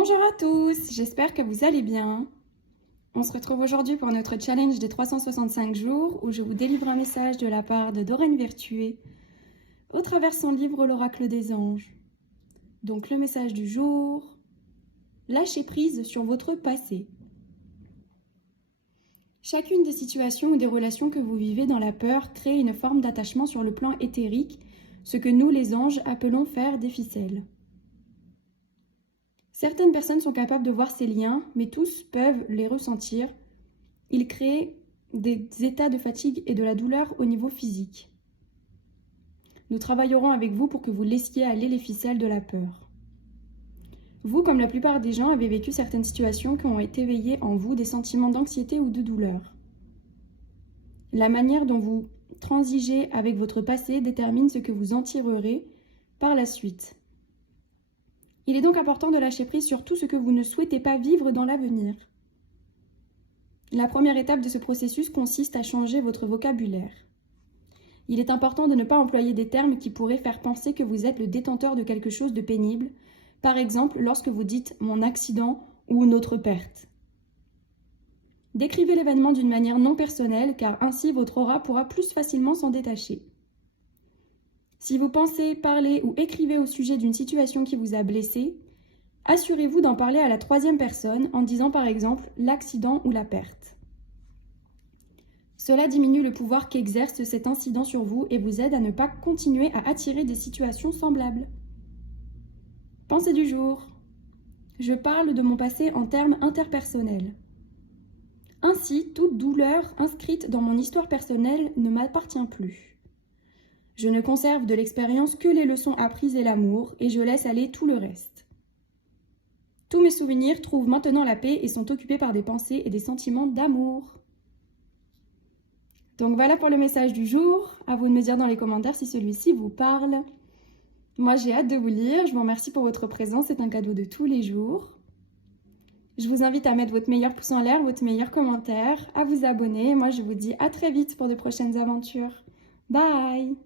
Bonjour à tous, j'espère que vous allez bien. On se retrouve aujourd'hui pour notre challenge des 365 jours où je vous délivre un message de la part de Doreen Virtué au travers son livre L'Oracle des Anges. Donc le message du jour, lâchez prise sur votre passé. Chacune des situations ou des relations que vous vivez dans la peur crée une forme d'attachement sur le plan éthérique, ce que nous les anges appelons faire des ficelles. Certaines personnes sont capables de voir ces liens, mais tous peuvent les ressentir. Ils créent des états de fatigue et de la douleur au niveau physique. Nous travaillerons avec vous pour que vous laissiez aller les ficelles de la peur. Vous, comme la plupart des gens, avez vécu certaines situations qui ont éveillé en vous des sentiments d'anxiété ou de douleur. La manière dont vous transigez avec votre passé détermine ce que vous en tirerez par la suite. Il est donc important de lâcher prise sur tout ce que vous ne souhaitez pas vivre dans l'avenir. La première étape de ce processus consiste à changer votre vocabulaire. Il est important de ne pas employer des termes qui pourraient faire penser que vous êtes le détenteur de quelque chose de pénible, par exemple lorsque vous dites « mon accident » ou « notre perte ». Décrivez l'événement d'une manière non personnelle, car ainsi votre aura pourra plus facilement s'en détacher. Si vous pensez, parlez ou écrivez au sujet d'une situation qui vous a blessé, assurez-vous d'en parler à la troisième personne en disant par exemple l'accident ou la perte. Cela diminue le pouvoir qu'exerce cet incident sur vous et vous aide à ne pas continuer à attirer des situations semblables. Pensée du jour. Je parle de mon passé en termes interpersonnels. Ainsi, toute douleur inscrite dans mon histoire personnelle ne m'appartient plus. Je ne conserve de l'expérience que les leçons apprises et l'amour, et je laisse aller tout le reste. Tous mes souvenirs trouvent maintenant la paix et sont occupés par des pensées et des sentiments d'amour. Donc voilà pour le message du jour. À vous de me dire dans les commentaires si celui-ci vous parle. Moi j'ai hâte de vous lire, je vous remercie pour votre présence, c'est un cadeau de tous les jours. Je vous invite à mettre votre meilleur pouce en l'air, votre meilleur commentaire, à vous abonner. Moi je vous dis à très vite pour de prochaines aventures. Bye!